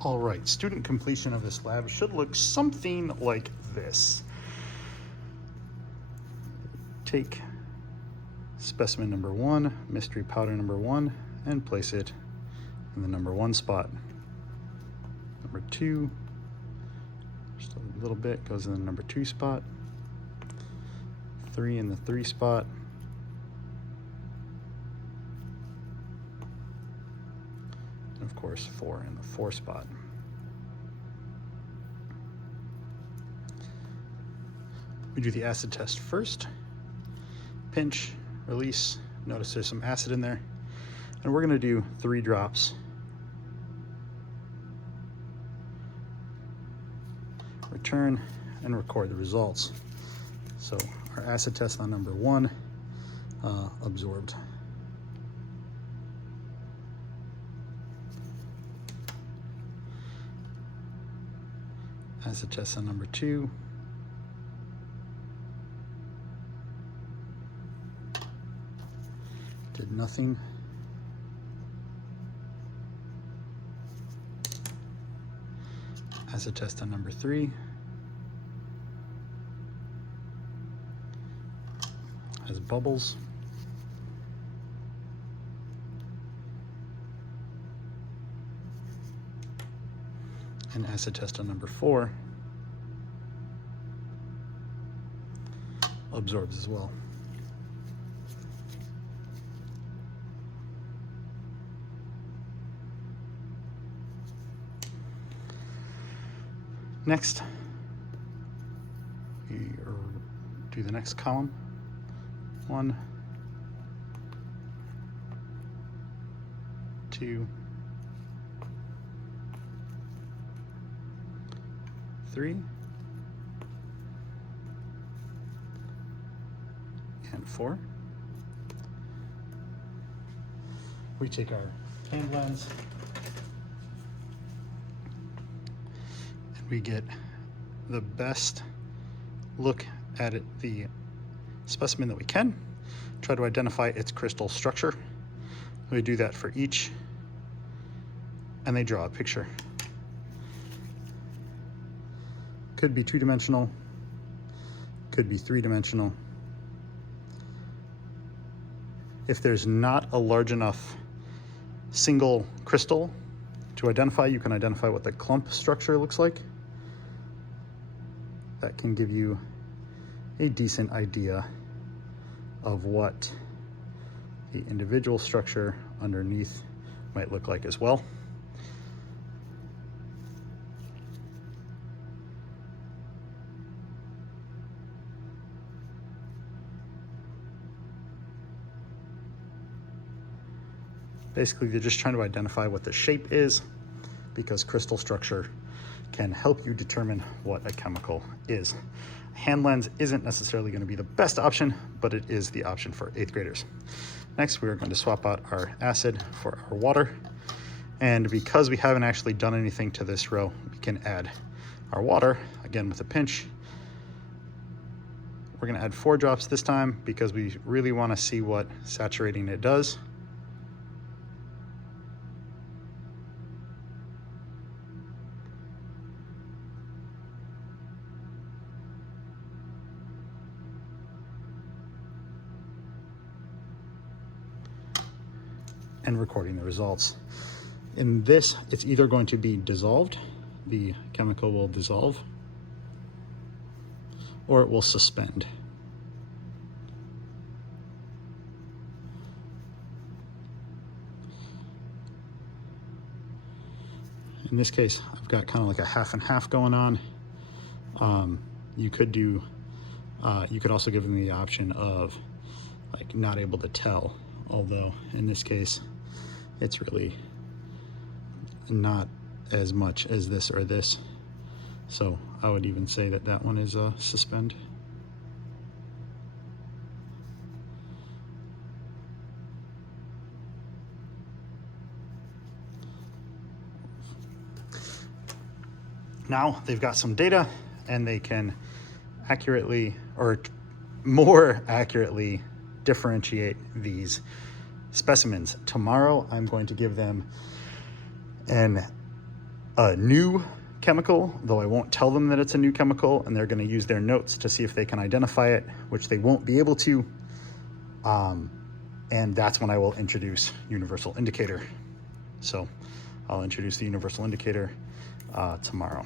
All right, student completion of this lab should look something like this. Take specimen number 1, mystery powder number 1, and place it in the number 1 spot. Number 2, just a little bit, goes in the number 2 spot. 3 in the 3 spot. And of course 4 in the 4 spot. We do the acid test first. Pinch, release. Notice there's some acid in there. And we're gonna do 3 drops. Return and record the results. So our acid test on number 1 absorbed. Acid test on number 2. Did nothing. Acid test on number 3. Has bubbles. And acid test on number 4 absorbs as well. Next, we do the next column. 1, 2, 3, and 4. We take our hand lens and we get the best look at it, the specimen that we can, try to identify its crystal structure. We do that for each, and they draw a picture. Could be 2-dimensional, could be 3-dimensional. If there's not a large enough single crystal to identify, you can identify what the clump structure looks like. That can give you a decent idea of what the individual structure underneath might look like as well. Basically, they're just trying to identify what the shape is, because crystal structure can help you determine what a chemical is. A hand lens isn't necessarily going to be the best option, but it is the option for 8th graders. Next, we are going to swap out our acid for our water. And because we haven't actually done anything to this row, we can add our water, again with a pinch. We're going to add 4 drops this time because we really want to see what saturating it does. And recording the results. In this, it's either going to be dissolved, the chemical will dissolve, or it will suspend. In this case, I've got kind of like a half and half going on. You could also give them the option of like not able to tell, although in this case, it's really not as much as this or this. So I would even say that that one is a suspend. Now they've got some data and they can accurately, or more accurately, differentiate these specimens. Tomorrow I'm going to give them an a new chemical, though I won't tell them that it's a new chemical, and they're going to use their notes to see if they can identify it, which they won't be able to. And that's when I will introduce universal indicator. So I'll introduce the universal indicator tomorrow.